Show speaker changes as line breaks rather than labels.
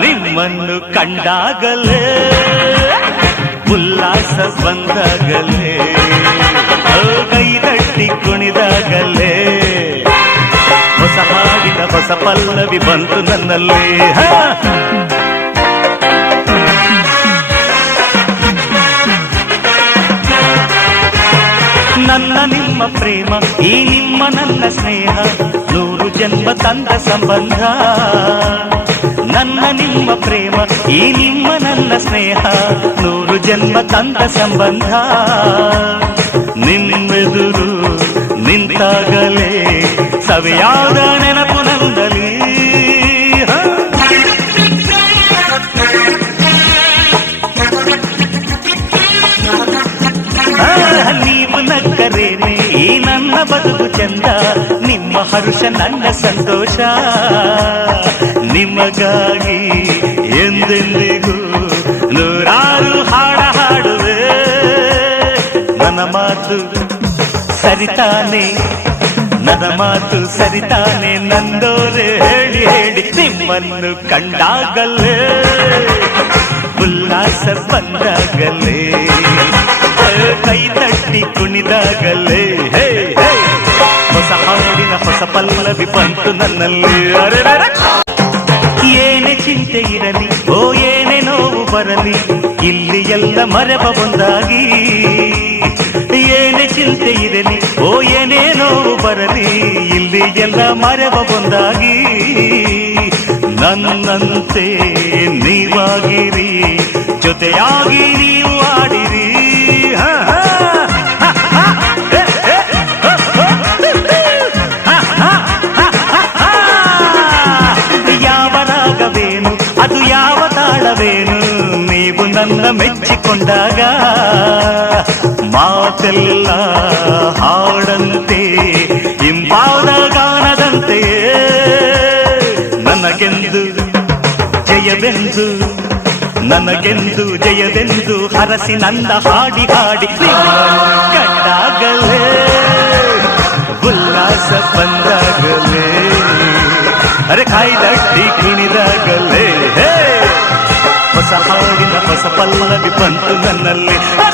ನಿಮ್ಮನ್ನು ಕಂಡಾಗಲೇ, ಉಲ್ಲಾಸ ಬಂದಾಗಲೇ, ಕೈ ತಟ್ಟಿ ಕುಣಿದಾಗಲೇ, ಹೊಸ ಹಾಡಿನ ಹೊಸ ಪಲ್ಲವಿ ಬಂತು ನನ್ನಲ್ಲಿ. ನನ್ನ ನಿಮ್ಮ ಪ್ರೇಮ, ಈ ನಿಮ್ಮ ನನ್ನ ಸ್ನೇಹ, ನೂರು ಜನ್ಮ ತಂದ ಸಂಬಂಧ. ನನ್ನ ನಿಮ್ಮ ಪ್ರೇಮ, ಈ ನಿಮ್ಮ ನನ್ನ ಸ್ನೇಹ. ನೂರು ಜನ್ಮ ತಂದ ಸಂಬಂಧ. ನಿಮ್ಮೆದುರು ನಿಂತಾಗಲೇ ಸವಿಯಾದ ನೆನಪು ನಂದಲಿ. ನೀವು ನಕ್ಕರೇನೆ, ಈ ನನ್ನ ಬದುಕು ಚಂದ. ನಿಮ್ಮ ಹರುಷ ನನ್ನ ಸಂತೋಷ. ನಿಮಗಾಗಿ ಎಂದೆಂದಿಗೂ ನೂರಾರು ಹಾಡ ಹಾಡುವೆ. ನನ್ನ ಮಾತು ಸರಿತಾನೆ, ನನ್ನ ಮಾತು ಸರಿತಾನೆ, ನಂದೋರೆ ಹೇಳಿ ಹೇಳಿ ನಿಮ್ಮನ್ನು ಕಂಡಾಗಲೇ, ಉಲ್ಲಾಸ ಬಂದಾಗಲೇ, ಕೈ ತಟ್ಟಿ ಕುಣಿದಾಗಲೇ, ಹೇ ಹೊಸ ಹಾಡಿನ ಹೊಸ ಪಲ್ಲವಿ ಬಂತು ನನ್ನಲ್ಲಿ. ಇರಲಿ. ಓ, ಏನೇ ನೋವು ಬರಲಿ. ಇಲ್ಲಿ ಎಲ್ಲ ಮರೆವ ಒಂದಾಗಿ. ಏನೇ ಚಿಂತೆ ಇರಲಿ. ಓ, ಏನೇ ನೋವು ಬರಲಿ. ಇಲ್ಲಿ ಎಲ್ಲ ಮರೆವ ಒಂದಾಗಿ. ನನ್ನಂತೆ ನೀವಾಗಿರಿ. ಜೊತೆಯಾಗಿ ಮೆಚ್ಚಿಕೊಂಡಾಗ ಮಾತೆಲ್ಲ ಹಾಡಂತೆ, ಇಂಪಾದ ಗಾನದಂತೆ. ನನಗೆಂದು ಜಯವೆಂದು ನನಗೆಂದು ಜಯವೆಂದು ಹರಸಿ ನನ್ನ ಹಾಡಿ ಹಾಡಿ ಕಂಡಾಗಲೇ ಉಲ್ಲಾಸ ಬಂದಾಗಲೇ. ಅರೆ ಕಾಯ್ದಟ್ಟಿ ಕುಣಿದಾಗಲೇ ಹೇ ಹೊಸ